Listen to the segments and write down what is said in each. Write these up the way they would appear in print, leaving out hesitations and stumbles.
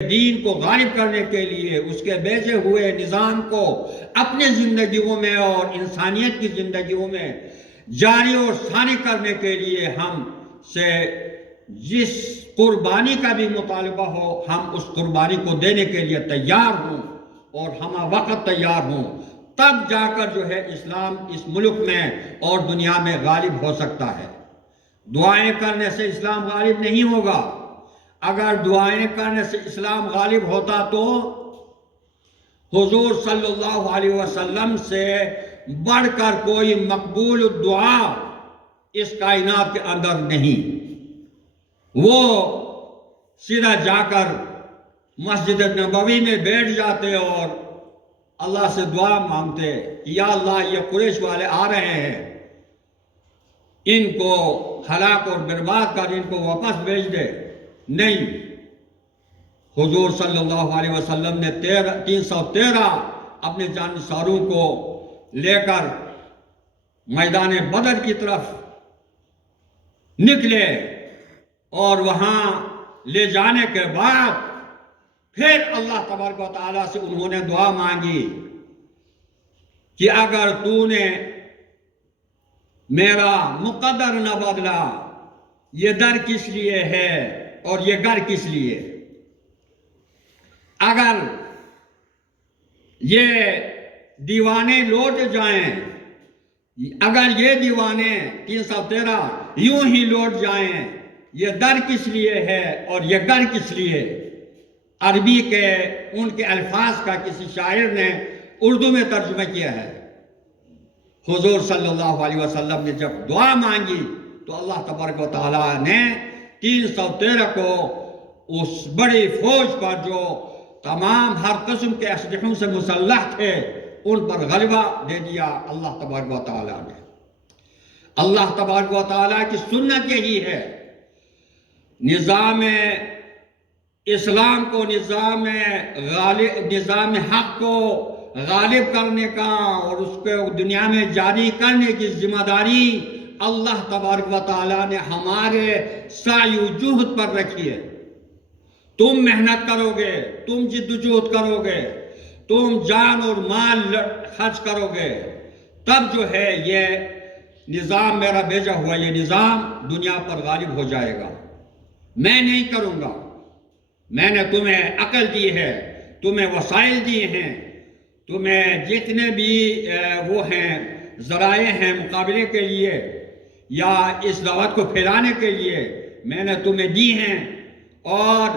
دین کو غالب کرنے کے لیے، اس کے بھیجے ہوئے نظام کو اپنے زندگیوں میں اور انسانیت کی زندگیوں میں جاری اور ثانی کرنے کے لیے ہم سے جس قربانی کا بھی مطالبہ ہو، ہم اس قربانی کو دینے کے لیے تیار ہوں اور ہم وقت تیار ہوں، تب جا کر جو ہے اسلام اس ملک میں اور دنیا میں غالب ہو سکتا ہے۔ دعائیں کرنے سے اسلام غالب نہیں ہوگا۔ اگر دعائیں کرنے سے اسلام غالب ہوتا تو حضور صلی اللہ علیہ وسلم سے بڑھ کر کوئی مقبول دعا اس کائنات کے اندر نہیں۔ وہ سیدھا جا کر مسجد نبوی میں بیٹھ جاتے اور اللہ سے دعا مانگتے کہ یا اللہ، یہ قریش والے آ رہے ہیں، ان کو ہلاک اور برباد کر، ان کو واپس بھیج دے۔ نہیں، حضور صلی اللہ علیہ وسلم نے 313 اپنے جانثاروں کو لے کر میدان بدر کی طرف نکلے، اور وہاں لے جانے کے بعد پھر اللہ تبارک و تعالیٰ سے انہوں نے دعا مانگی کہ اگر تو نے میرا مقدر نہ بدلا، یہ در کس لیے ہے اور یہ گر کس لیے؟ اگر یہ دیوانے لوٹ جائیں، اگر یہ دیوانے 313 یوں ہی لوٹ جائیں، یہ در کس لیے ہے اور یہ گر کس لیے؟ عربی کے ان کے الفاظ کا کسی شاعر نے اردو میں ترجمہ کیا ہے۔ حضور صلی اللہ علیہ وسلم نے جب دعا مانگی تو اللہ تبارک و تعالیٰ نے 313 کو اس بڑی فوج پر جو تمام ہر قسم کے اسلحوں سے مسلح تھے، ان پر غلبہ دے دیا اللہ تبارک و تعالیٰ نے۔ اللہ تبارک و تعالیٰ کی سنت یہی ہے، نظام اسلام کو، نظام حق کو غالب کرنے کا اور اس کو دنیا میں جاری کرنے کی ذمہ داری اللہ تبارک و تعالیٰ نے ہمارے سعی و جہد پر رکھی ہے۔ تم محنت کرو گے، تم جد و جہد کرو گے، تم جان اور مال خرچ کرو گے، تب جو ہے یہ نظام، میرا بھیجا ہوا یہ نظام دنیا پر غالب ہو جائے گا۔ میں نہیں کروں گا۔ میں نے تمہیں عقل دی ہے، تمہیں وسائل دیے ہیں، تمہیں جتنے بھی وہ ہیں ذرائع ہیں مقابلے کے لیے یا اس دعوت کو پھیلانے کے لیے، میں نے تمہیں دی ہیں، اور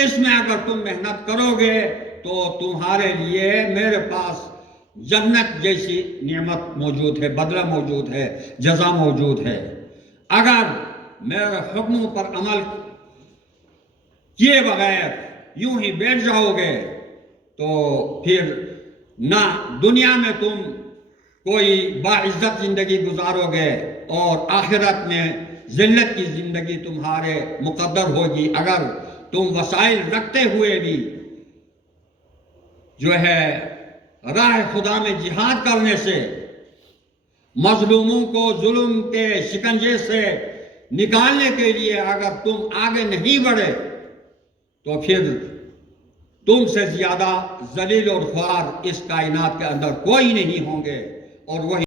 اس میں اگر تم محنت کرو گے تو تمہارے لیے میرے پاس جنت جیسی نعمت موجود ہے، بدلہ موجود ہے، جزا موجود ہے۔ اگر میرے حکموں پر عمل کیے بغیر یوں ہی بیٹھ جاؤ گے تو پھر نہ دنیا میں تم کوئی باعزت زندگی گزارو گے اور آخرت میں ذلت کی زندگی تمہارے مقدر ہوگی۔ اگر تم وسائل رکھتے ہوئے بھی جو ہے راہ خدا میں جہاد کرنے سے، مظلوموں کو ظلم کے شکنجے سے نکالنے کے لیے اگر تم آگے نہیں بڑھے تو پھر تم سے زیادہ ذلیل اور خوار اس کائنات کے اندر کوئی نہیں ہوں گے، اور وہی